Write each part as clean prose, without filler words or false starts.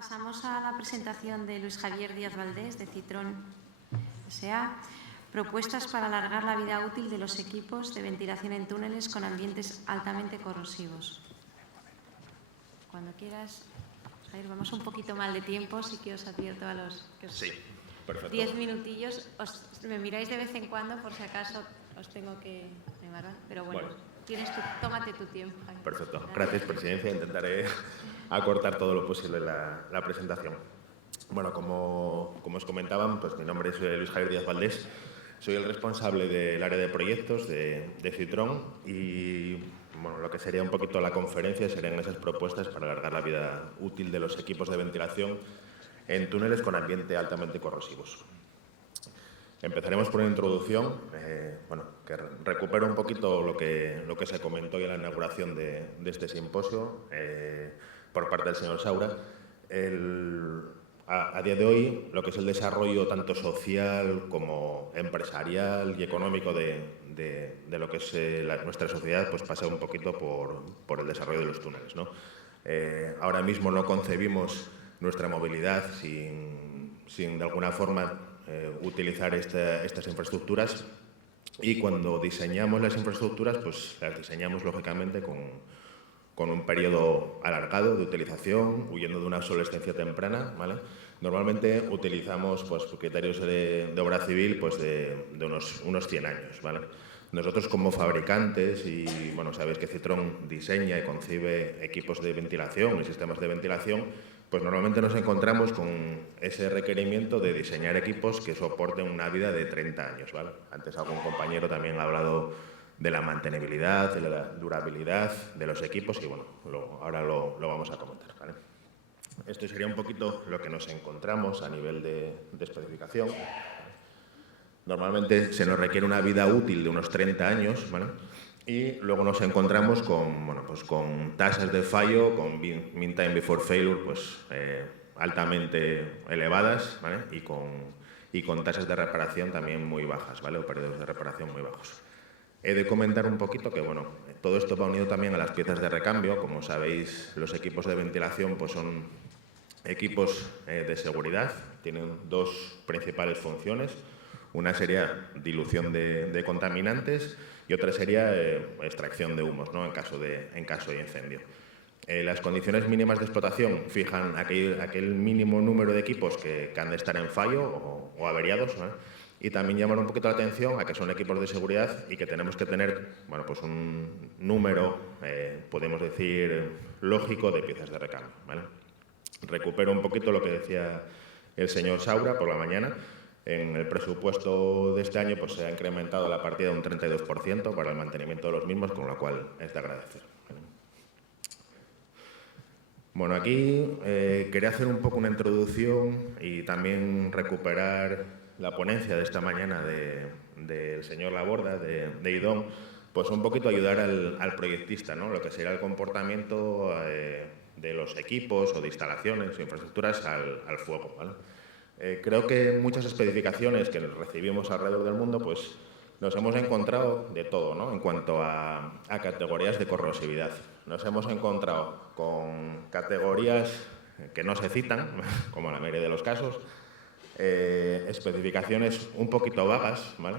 Pasamos a la presentación de Luis Javier Díaz Valdés, de Citrón S.A. Propuestas para alargar la vida útil de los equipos de ventilación en túneles con ambientes altamente corrosivos. Cuando quieras, Javier, vamos un poquito mal de tiempo, sí que os advierto a los... Sí, perfecto. 10 minutillos, me miráis de vez en cuando por si acaso os tengo que embarrar, pero bueno. Tómate tu tiempo, Javier. Perfecto. Gracias, Presidencia. Intentaré acortar todo lo posible la presentación. Bueno, como os comentaban, pues mi nombre es Luis Javier Díaz Valdés. Soy el responsable del área de proyectos de Citrón y bueno, lo que sería un poquito la conferencia serían esas propuestas para alargar la vida útil de los equipos de ventilación en túneles con ambiente altamente corrosivos. Empezaremos por una introducción, que recupera un poquito lo que se comentó en la inauguración de este simposio por parte del señor Saura. A día de hoy, lo que es el desarrollo tanto social como empresarial y económico de lo que es nuestra sociedad, pues pasa un poquito por el desarrollo de los túneles, ¿no? Ahora mismo no concebimos nuestra movilidad sin de alguna forma utilizar estas infraestructuras, y cuando diseñamos las infraestructuras, pues las diseñamos lógicamente con un periodo alargado de utilización, huyendo de una obsolescencia temprana, ¿vale? Normalmente utilizamos pues criterios de obra civil pues de unos 100 años, ¿vale? Nosotros como fabricantes, y bueno, sabéis que Citrón diseña y concibe equipos de ventilación y sistemas de ventilación, pues normalmente nos encontramos con ese requerimiento de diseñar equipos que soporten una vida de 30 años, ¿vale? Antes algún compañero también ha hablado de la mantenibilidad, de la durabilidad de los equipos y bueno, ahora lo vamos a comentar, ¿vale? Esto sería un poquito lo que nos encontramos a nivel de especificación. Normalmente se nos requiere una vida útil de unos 30 años, ¿vale? Y luego nos encontramos con tasas de fallo, con mean time before failure, pues altamente elevadas, ¿vale? Y con tasas de reparación también muy bajas, ¿vale? O periodos de reparación muy bajos. He de comentar un poquito que, bueno, todo esto va unido también a las piezas de recambio. Como sabéis, los equipos de ventilación pues son equipos de seguridad, tienen dos principales funciones. Una sería dilución de contaminantes y otra sería extracción de humos, ¿no? en caso de incendio. Las condiciones mínimas de explotación fijan aquel mínimo número de equipos que han de estar en fallo o averiados, ¿no? Y también llaman un poquito la atención a que son equipos de seguridad y que tenemos que tener pues un número, podemos decir, lógico de piezas de recambio, ¿vale? Recupero un poquito lo que decía el señor Saura por la mañana. En el presupuesto de este año pues, se ha incrementado la partida un 32% para el mantenimiento de los mismos, con lo cual es de agradecer. Bueno, aquí quería hacer un poco una introducción y también recuperar la ponencia de esta mañana del señor Laborda, de IDOM, pues un poquito ayudar al proyectista, ¿no? Lo que será el comportamiento de los equipos o de instalaciones o infraestructuras al fuego, ¿vale? Creo que muchas especificaciones que recibimos alrededor del mundo pues nos hemos encontrado de todo, ¿no? En cuanto a categorías de corrosividad. Nos hemos encontrado con categorías que no se citan, como en la mayoría de los casos, especificaciones un poquito vagas, ¿vale?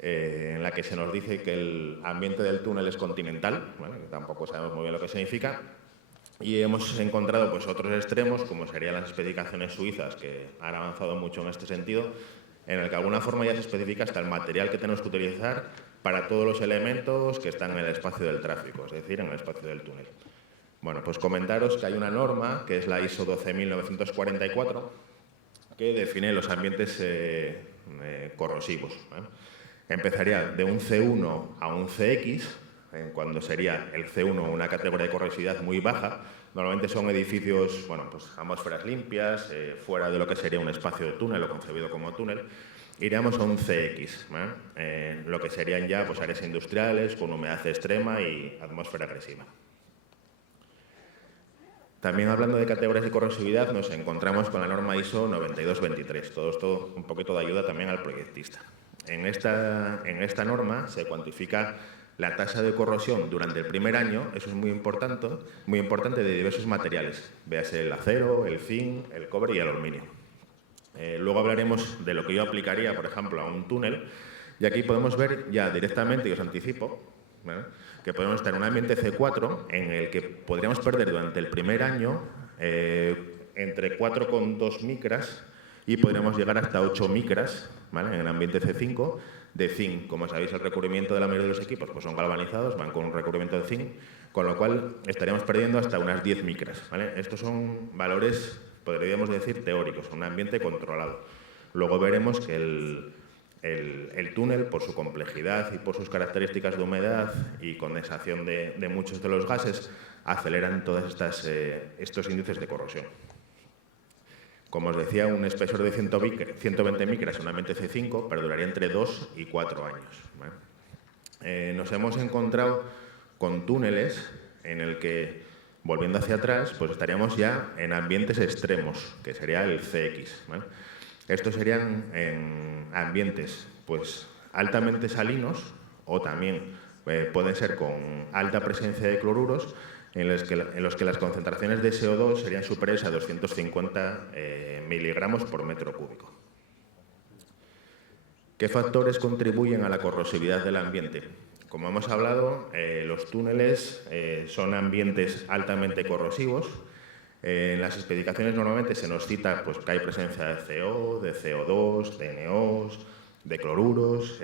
En la que se nos dice que el ambiente del túnel es continental, ¿vale? Que tampoco sabemos muy bien lo que significa. Y hemos encontrado pues, otros extremos, como serían las especificaciones suizas, que han avanzado mucho en este sentido, en el que de alguna forma ya se especifica hasta el material que tenemos que utilizar para todos los elementos que están en el espacio del tráfico, es decir, en el espacio del túnel. Bueno, pues comentaros que hay una norma, que es la ISO 12944, que define los ambientes corrosivos, ¿vale? Empezaría de un C1 a un CX, cuando sería el C1 una categoría de corrosividad muy baja. Normalmente son edificios, pues atmósferas limpias, fuera de lo que sería un espacio de túnel o concebido como túnel. Iríamos a un CX, ¿vale? Lo que serían ya pues, áreas industriales con humedad extrema y atmósfera agresiva. También hablando de categorías de corrosividad, nos encontramos con la norma ISO 9223. Todo esto un poquito de ayuda también al proyectista. En esta norma se cuantifica la tasa de corrosión durante el primer año, eso es muy importante de diversos materiales, véase el acero, el zinc, el cobre y el aluminio. Luego hablaremos de lo que yo aplicaría, por ejemplo, a un túnel, y aquí podemos ver ya directamente, y os anticipo, ¿vale?, que podemos estar en un ambiente C4 en el que podríamos perder durante el primer año entre 4,2 micras y podríamos llegar hasta 8 micras, ¿vale?, en el ambiente C5 de zinc. Como sabéis, el recubrimiento de la mayoría de los equipos pues son galvanizados, van con un recubrimiento de zinc, con lo cual estaríamos perdiendo hasta unas 10 micras, ¿vale? Estos son valores, podríamos decir, teóricos, un ambiente controlado. Luego veremos que el túnel, por su complejidad y por sus características de humedad y condensación de muchos de los gases, aceleran todos estos índices de corrosión. Como os decía, un espesor de 120 micras en un ambiente C5 perduraría entre 2 y 4 años, ¿vale? Nos hemos encontrado con túneles en el que, volviendo hacia atrás, pues estaríamos ya en ambientes extremos, que sería el CX, ¿vale? Estos serían en ambientes pues altamente salinos o también pueden ser con alta presencia de cloruros, en los que las concentraciones de CO2 serían superiores a 250 miligramos por metro cúbico. ¿Qué factores contribuyen a la corrosividad del ambiente? Como hemos hablado, los túneles son ambientes altamente corrosivos. En las especificaciones normalmente se nos cita pues, que hay presencia de CO, de CO2, de NOs, de cloruros,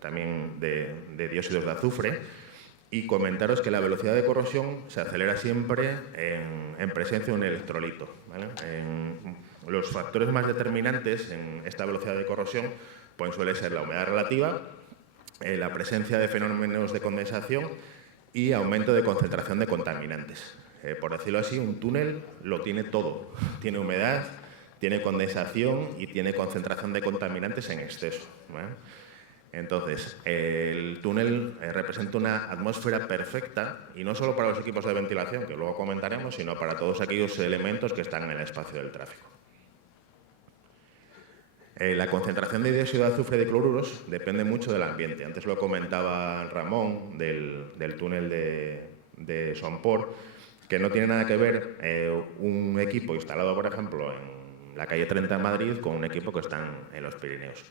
también de dióxidos de azufre. Y comentaros que la velocidad de corrosión se acelera siempre en presencia de un electrolito, ¿vale? Los factores más determinantes en esta velocidad de corrosión pues, suele ser la humedad relativa, la presencia de fenómenos de condensación y aumento de concentración de contaminantes. Por decirlo así, un túnel lo tiene todo. Tiene humedad, tiene condensación y tiene concentración de contaminantes en exceso, ¿vale? Entonces, el túnel representa una atmósfera perfecta, y no solo para los equipos de ventilación, que luego comentaremos, sino para todos aquellos elementos que están en el espacio del tráfico. La concentración de dióxido de azufre y de cloruros depende mucho del ambiente. Antes lo comentaba Ramón del túnel de Somport, que no tiene nada que ver un equipo instalado, por ejemplo, en la calle 30 en Madrid con un equipo que está en los Pirineos.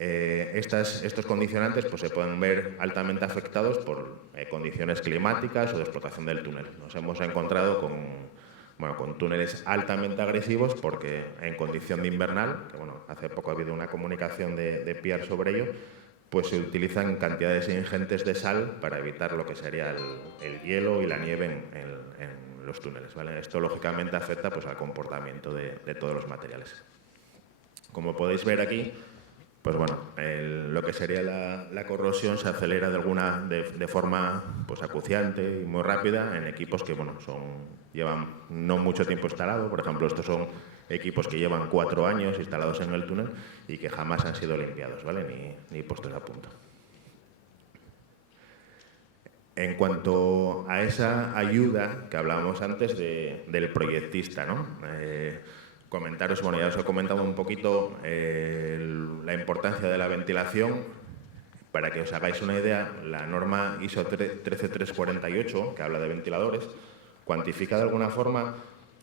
Estos condicionantes pues, se pueden ver altamente afectados por condiciones climáticas o de explotación del túnel. Nos hemos encontrado con túneles altamente agresivos porque en condición de invernal, que bueno, hace poco ha habido una comunicación de Pierre sobre ello, pues se utilizan cantidades ingentes de sal para evitar lo que sería el hielo y la nieve en los túneles, ¿vale? Esto lógicamente afecta pues, al comportamiento de todos los materiales. Como podéis ver aquí, pues bueno, lo que sería la corrosión se acelera de forma pues, acuciante y muy rápida en equipos que bueno, llevan no mucho tiempo instalados. Por ejemplo, estos son equipos que llevan 4 años instalados en el túnel y que jamás han sido limpiados, ¿vale? Ni puestos a punto. En cuanto a esa ayuda que hablábamos antes del proyectista, ¿no? Comentaros, bueno, ya os he comentado un poquito la importancia de la ventilación. Para que os hagáis una idea, la norma ISO 13348, que habla de ventiladores, cuantifica de alguna forma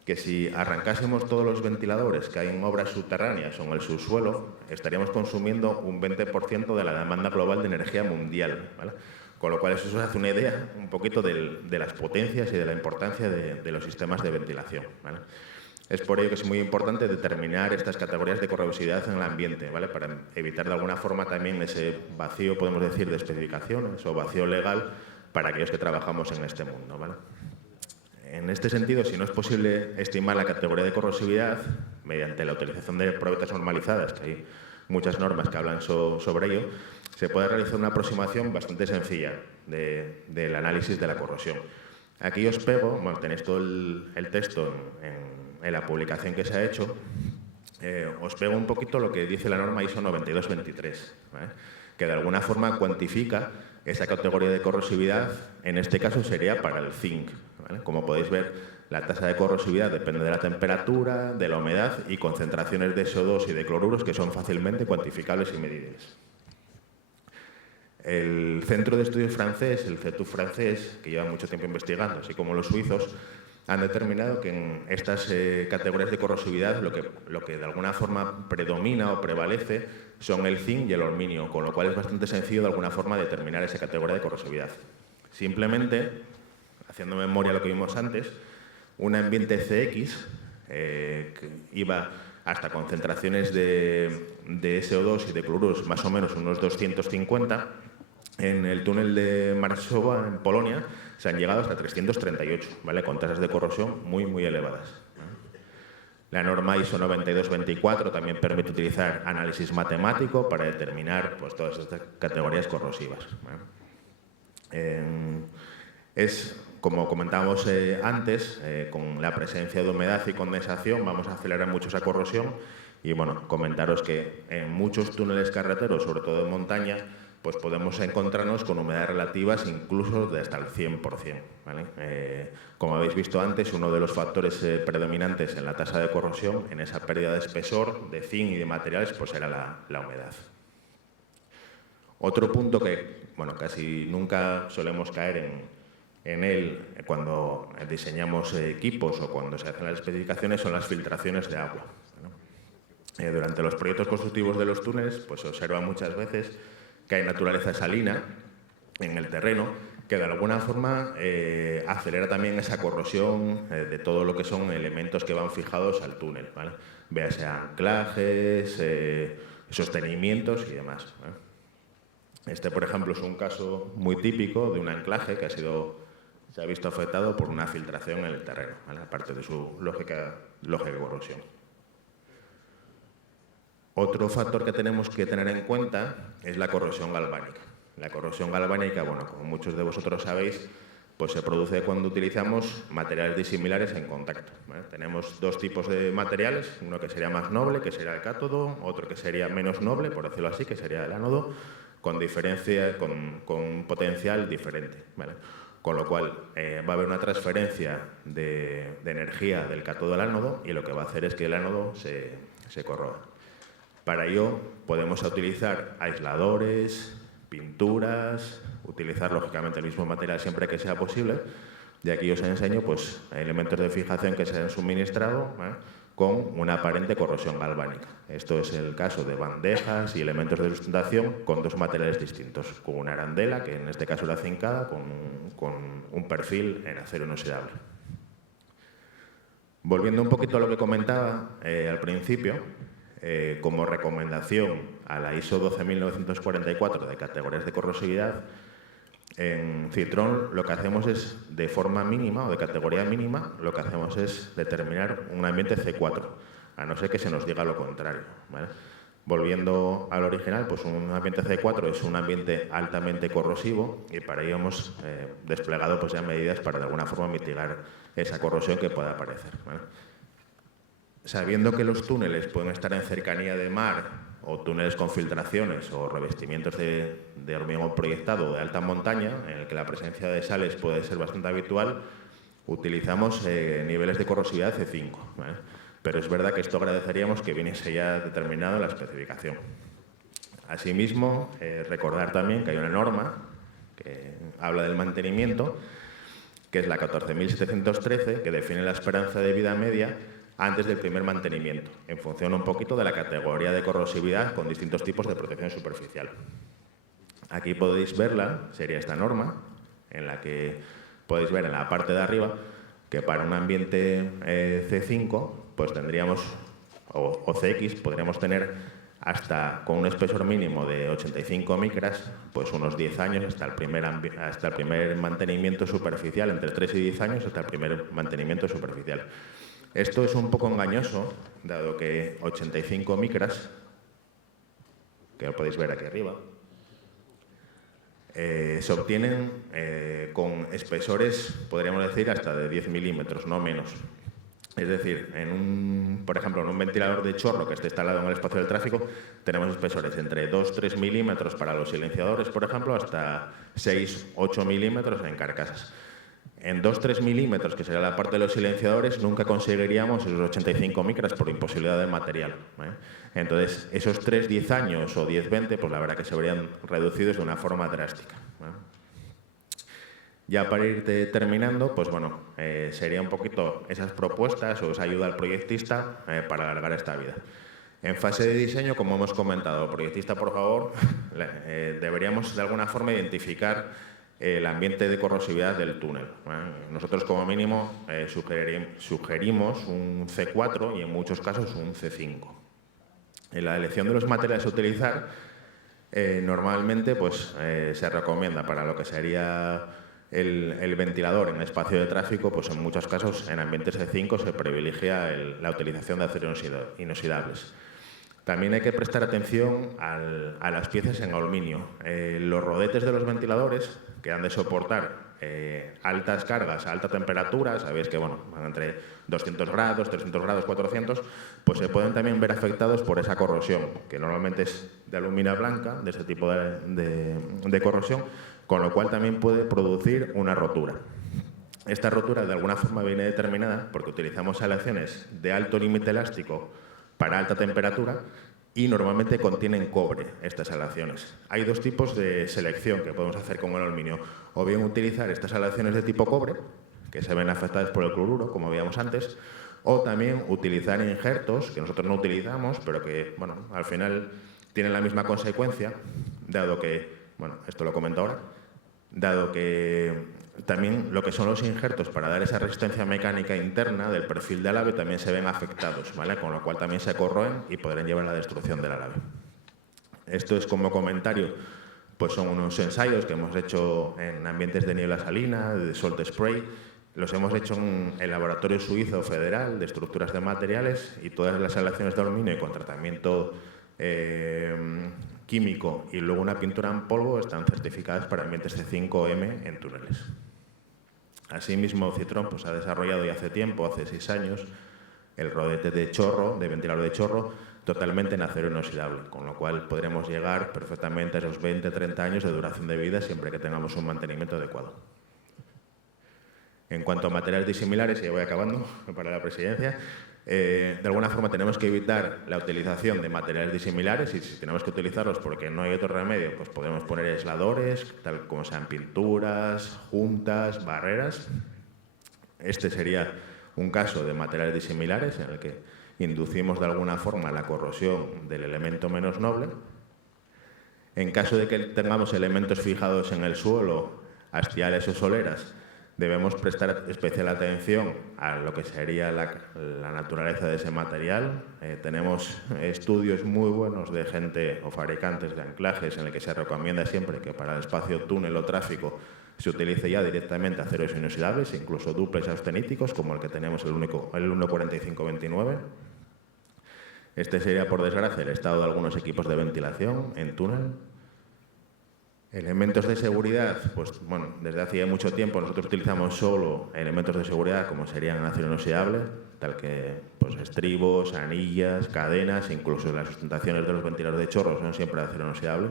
que si arrancásemos todos los ventiladores que hay en obras subterráneas o en el subsuelo, estaríamos consumiendo un 20% de la demanda global de energía mundial, ¿vale? Con lo cual eso os hace una idea un poquito de las potencias y de la importancia de los sistemas de ventilación, ¿vale? Es por ello que es muy importante determinar estas categorías de corrosividad en el ambiente, ¿vale? Para evitar de alguna forma también ese vacío, podemos decir, de especificaciones o vacío legal para aquellos que trabajamos en este mundo, ¿vale? En este sentido, si no es posible estimar la categoría de corrosividad mediante la utilización de probetas normalizadas, que hay muchas normas que hablan sobre ello, se puede realizar una aproximación bastante sencilla del análisis de la corrosión. Aquí os pego, bueno, tenéis todo el texto en la publicación que se ha hecho, os pego un poquito lo que dice la norma ISO 9223, ¿vale? Que de alguna forma cuantifica esa categoría de corrosividad, en este caso sería para el zinc, ¿vale? Como podéis ver, la tasa de corrosividad depende de la temperatura, de la humedad y concentraciones de SO2 y de cloruros que son fácilmente cuantificables y medibles. El Centro de Estudios francés, el CETUF francés, que lleva mucho tiempo investigando, así como los suizos, han determinado que en estas categorías de corrosividad lo que de alguna forma predomina o prevalece son el zinc y el aluminio, con lo cual es bastante sencillo de alguna forma determinar esa categoría de corrosividad. Simplemente, haciendo memoria a lo que vimos antes, un ambiente CX que iba hasta concentraciones de SO2 y de cloruros más o menos unos 250, en el túnel de Marsowa, en Polonia, se han llegado hasta 338, ¿vale? Con tasas de corrosión muy, muy elevadas. La norma ISO 9224 también permite utilizar análisis matemático para determinar pues, todas estas categorías corrosivas, ¿vale? Como comentábamos antes, con la presencia de humedad y condensación vamos a acelerar mucho esa corrosión y bueno, comentaros que en muchos túneles carreteros, sobre todo de montaña, pues podemos encontrarnos con humedades relativas incluso de hasta el 100%, ¿vale? Como habéis visto antes, uno de los factores predominantes en la tasa de corrosión, en esa pérdida de espesor, de zinc y de materiales, pues era la humedad. Otro punto que, bueno, casi nunca solemos caer en él cuando diseñamos equipos o cuando se hacen las especificaciones son las filtraciones de agua, ¿no? Durante los proyectos constructivos de los túneles, pues se observa muchas veces que hay naturaleza salina en el terreno que de alguna forma acelera también esa corrosión de todo lo que son elementos que van fijados al túnel, ¿vale? Véase anclajes, sostenimientos y demás, ¿vale? Este, por ejemplo, es un caso muy típico de un anclaje que se ha visto afectado por una filtración en el terreno, ¿vale? Aparte de su lógica de corrosión. Otro factor que tenemos que tener en cuenta es la corrosión galvánica. La corrosión galvánica, bueno, como muchos de vosotros sabéis, pues se produce cuando utilizamos materiales disimilares en contacto, ¿vale? Tenemos dos tipos de materiales, uno que sería más noble, que sería el cátodo, otro que sería menos noble, por decirlo así, que sería el ánodo, con potencial diferente, ¿vale? Con lo cual va a haber una transferencia de energía del cátodo al ánodo y lo que va a hacer es que el ánodo se corroa. Para ello podemos utilizar aisladores, pinturas, utilizar lógicamente el mismo material siempre que sea posible. Y aquí os enseño pues, elementos de fijación que se han suministrado, ¿vale? Con una aparente corrosión galvánica. Esto es el caso de bandejas y elementos de sustentación con dos materiales distintos, con una arandela, que en este caso era cincada, con un perfil en acero inoxidable. Volviendo un poquito a lo que comentaba al principio, como recomendación a la ISO 12944 de categorías de corrosividad, en Citron lo que hacemos es, de forma mínima o de categoría mínima, lo que hacemos es determinar un ambiente C4, a no ser que se nos diga lo contrario, ¿vale? Volviendo al original, pues un ambiente C4 es un ambiente altamente corrosivo y para ello hemos desplegado pues, ya medidas para de alguna forma mitigar esa corrosión que pueda aparecer, ¿vale? Sabiendo que los túneles pueden estar en cercanía de mar o túneles con filtraciones o revestimientos de hormigón proyectado de alta montaña, en el que la presencia de sales puede ser bastante habitual, utilizamos niveles de corrosividad C5, ¿vale? Pero es verdad que esto agradeceríamos que viniese ya determinado en la especificación. Asimismo, recordar también que hay una norma que habla del mantenimiento, que es la 14.713, que define la esperanza de vida media antes del primer mantenimiento, en función un poquito de la categoría de corrosividad con distintos tipos de protección superficial. Aquí podéis verla, sería esta norma, en la que podéis ver en la parte de arriba que para un ambiente C5, pues tendríamos, o CX, podríamos tener hasta con un espesor mínimo de 85 micras, pues unos 10 años hasta el primer mantenimiento superficial, entre 3 y 10 años hasta el primer mantenimiento superficial. Esto es un poco engañoso, dado que 85 micras, que lo podéis ver aquí arriba, se obtienen con espesores, podríamos decir, hasta de 10 milímetros, no menos. Es decir, por ejemplo, en un ventilador de chorro que esté instalado en el espacio del tráfico, tenemos espesores entre 2-3 milímetros para los silenciadores, por ejemplo, hasta 6-8 milímetros en carcasas. En 2-3 milímetros, que sería la parte de los silenciadores, nunca conseguiríamos esos 85 micras por imposibilidad del material, ¿vale? Entonces, esos 3-10 años o 10-20, pues la verdad que se verían reducidos de una forma drástica, ¿vale? Ya para ir terminando, pues bueno, sería un poquito esas propuestas o esa ayuda al proyectista para alargar esta vida. En fase de diseño, como hemos comentado, proyectista, por favor, deberíamos de alguna forma identificar el ambiente de corrosividad del túnel, ¿vale? Nosotros, como mínimo, sugerimos un C4 y en muchos casos un C5. En la elección de los materiales a utilizar, normalmente pues, se recomienda para lo que sería el ventilador en espacio de tráfico, pues en muchos casos en ambientes C5 se privilegia la utilización de aceros inoxidables. También hay que prestar atención a las piezas en aluminio. Los rodetes de los ventiladores, que han de soportar altas cargas a alta temperatura, sabéis que bueno, van entre 200 grados, 300 grados, 400, pues se pueden también ver afectados por esa corrosión, que normalmente es de alumina blanca, de este tipo de corrosión, con lo cual también puede producir una rotura. Esta rotura de alguna forma viene determinada porque utilizamos aleaciones de alto límite elástico para alta temperatura y normalmente contienen cobre estas aleaciones. Hay dos tipos de selección que podemos hacer con el aluminio. O bien utilizar estas aleaciones de tipo cobre, que se ven afectadas por el cloruro, como veíamos antes, o también utilizar injertos, que nosotros no utilizamos, pero que bueno, al final tienen la misma consecuencia, dado que, bueno, esto lo comento ahora, dado que también lo que son los injertos para dar esa resistencia mecánica interna del perfil del AVE también se ven afectados, ¿vale? Con lo cual también se corroen y podrían llevar a la destrucción del AVE. Esto es como comentario, pues son unos ensayos que hemos hecho en ambientes de niebla salina, de salt spray. Los hemos hecho en el Laboratorio Suizo Federal de Estructuras de Materiales y todas las aleaciones de aluminio con tratamiento químico y luego una pintura en polvo están certificadas para ambientes C5M en túneles. Asimismo, Citroën pues, ha desarrollado ya hace tiempo, hace 6 años, el rodete de chorro, de ventilador de chorro, totalmente en acero inoxidable, con lo cual podremos llegar perfectamente a esos 20-30 años de duración de vida siempre que tengamos un mantenimiento adecuado. En cuanto a materiales disimilares, y ya voy acabando para la presidencia, de alguna forma tenemos que evitar la utilización de materiales disimilares y si tenemos que utilizarlos porque no hay otro remedio, pues podemos poner aisladores, tal como sean pinturas, juntas, barreras. Este sería un caso de materiales disimilares en el que inducimos de alguna forma la corrosión del elemento menos noble. En caso de que tengamos elementos fijados en el suelo, hastiales o soleras, debemos prestar especial atención a lo que sería la naturaleza de ese material. Tenemos estudios muy buenos de gente o fabricantes de anclajes en el que se recomienda siempre que para el espacio túnel o tráfico se utilice ya directamente aceros inoxidables, incluso duplex austeníticos, como el que tenemos el 14529. Este sería, por desgracia, el estado de algunos equipos de ventilación en túnel. Elementos de seguridad, pues bueno, desde hace ya mucho tiempo nosotros utilizamos solo elementos de seguridad como serían acero inoxidable, tal que pues, estribos, anillas, cadenas, incluso las sustentaciones de los ventiladores de chorro son siempre de acero inoxidable.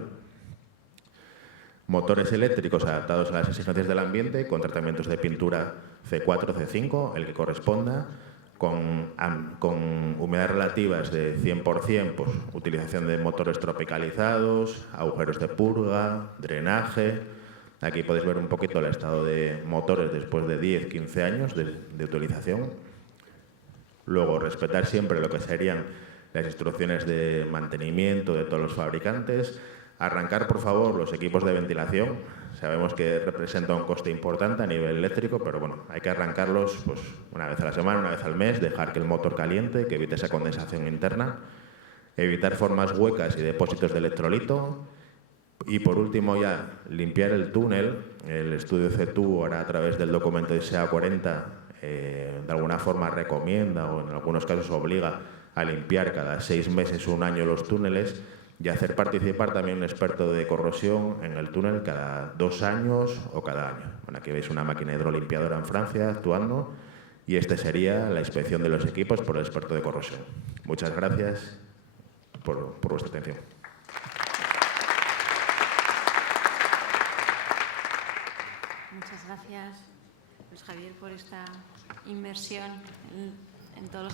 Motores eléctricos adaptados a las exigencias del ambiente con tratamientos de pintura C4, C5, el que corresponda, con humedades relativas de 100%, pues, utilización de motores tropicalizados, agujeros de purga, drenaje. Aquí podéis ver un poquito el estado de motores después de 10-15 años de utilización. Luego, respetar siempre lo que serían las instrucciones de mantenimiento de todos los fabricantes. Arrancar, por favor, los equipos de ventilación. Sabemos que representa un coste importante a nivel eléctrico, pero bueno, hay que arrancarlos pues, una vez a la semana, una vez al mes, dejar que el motor caliente, que evite esa condensación interna, evitar formas huecas y depósitos de electrolito y, por último, ya limpiar el túnel. El estudio CETU ahora a través del documento ISEA 40 de alguna forma recomienda o en algunos casos obliga a limpiar cada 6 meses o un año los túneles y hacer participar también un experto de corrosión en el túnel cada 2 años o cada año. Bueno, aquí veis una máquina hidrolimpiadora en Francia actuando y esta sería la inspección de los equipos por el experto de corrosión. Muchas gracias por vuestra atención. Muchas gracias, Luis Javier, por esta inmersión en todos los